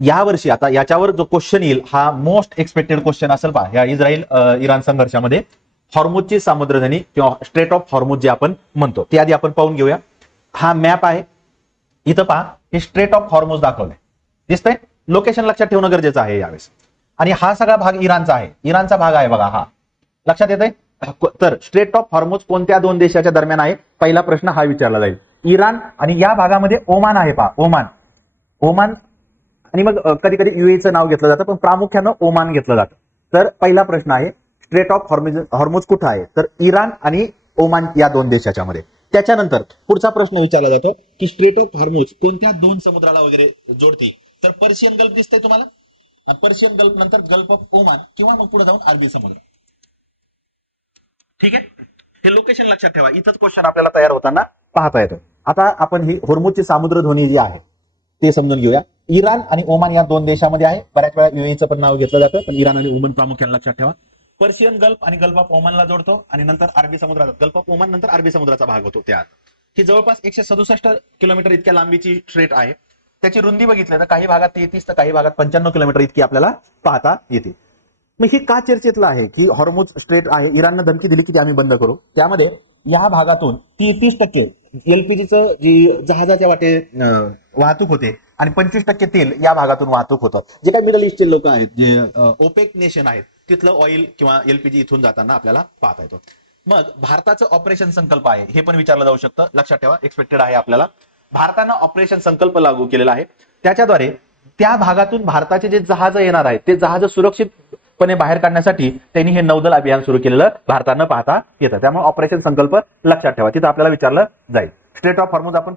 या वर्षी आता याच्यावर जो क्वेश्चन येईल हा मोस्ट एक्सपेक्टेड क्वेश्चन असेल पहा या इस्रायल इराण संघर्षामध्ये. हॉर्मुजची सामुद्रधनी किंवा स्ट्रेट ऑफ हॉर्मुज जे आपण म्हणतो ते आधी आपण पाहून घेऊया. हा मॅप आहे. इथं पहा हे स्ट्रेट ऑफ हॉर्मुज दाखवलंय. दिसतंय? लोकेशन लक्षात ठेवणं गरजेचं आहे यावेळेस. आणि हा सगळा भाग इराणचा आहे. इराणचा भाग आहे बघा हा. लक्षात येत तर स्ट्रेट ऑफ हॉर्मुज कोणत्या दोन देशाच्या दरम्यान आहे? पहिला प्रश्न हा विचारला जाईल. इराण आणि या भागामध्ये ओमान आहे पहा. ओमान. ओमान आणि मग कधी कधी युएचं नाव घेतलं जातं पण प्रामुख्यानं ओमान घेतलं जातं. तर पहिला प्रश्न आहे स्ट्रेट ऑफ हॉर्मिज हॉर्मुज कुठं आहे? तर इराण आणि ओमान या दोन देशाच्या मध्ये त्याच्यानंतर पुढचा प्रश्न विचारला जातो की स्ट्रेट ऑफ हॉर्मुज कोणत्या दोन समुद्राला वगैरे जोडते? तर पर्शियन गल्फ दिसतंय तुम्हाला? पर्शियन गल्फ नंतर गल्फ ऑफ ओमान किंवा मग पुढे जाऊन अरबी समुद्र. ठीक आहे? हे लोकेशन लक्षात ठेवा. इथंच क्वेश्चन आपल्याला तयार होताना पाहता येतो. आता आपण ही होर्मुजची सामुद्रध्वनी जी आहे ते समजून घेऊया. इराण आणि ओमान या दोन देशामध्ये आहे. बऱ्याच वेळा युएचं पण नाव घेतलं जातं पण इराण आणि ओमान प्रामुख्याने लक्षात ठेवा. पर्शियन गल्फ आणि गल्फ ऑफ ओमानला जोडतो आणि नंतर अरबी समुद्राचा गल्फ ऑफ ओमान नंतर अरबी समुद्राचा भाग होतो त्यात. ही जवळपास एकशे सदुसष्ट किलोमीटर इतक्या लांबीची स्ट्रेट आहे. त्याची रुंदी बघितली तर काही भागात तेहतीस तर काही भागात पंच्याण्णव किलोमीटर इतकी आपल्याला पाहता येते. मग हे का चर्चेतलं आहे की हॉर्मोज स्ट्रेट आहे? इराणनं धमकी दिली की ते आम्ही बंद करू? त्यामध्ये या भागातून तेहतीस टक्के एलपीजीचं जी जहाजाच्या वाटे वाहतूक होते आणि पंचवीस टक्के तेल या भागातून वाहतूक होतं. जे काही मिडल ईस्टचे लोक आहेत जे ओपेक नेशन आहेत तिथलं ऑइल किंवा एलपीजी इथून जाताना आपल्याला पाहता येतो. मग भारताचं ऑपरेशन संकल्प आहे हे पण विचारलं जाऊ शकतं. लक्षात ठेवा एक्सपेक्टेड आहे आपल्याला. भारतानं ऑपरेशन संकल्प लागू केलेला आहे. त्याच्याद्वारे त्या भागातून भारताचे जे जहाज येणार आहेत ते जहाज सुरक्षित पणे बाहेर काढण्यासाठी त्यांनी हे नौदल अभियान सुरू केलेलं भारतानं पाहता येतं. त्यामुळे ऑपरेशन संकल्प लक्षात ठेवा. तिथं आपल्याला विचारलं जाईल. स्टेट ऑफ हॉर्मोज आपण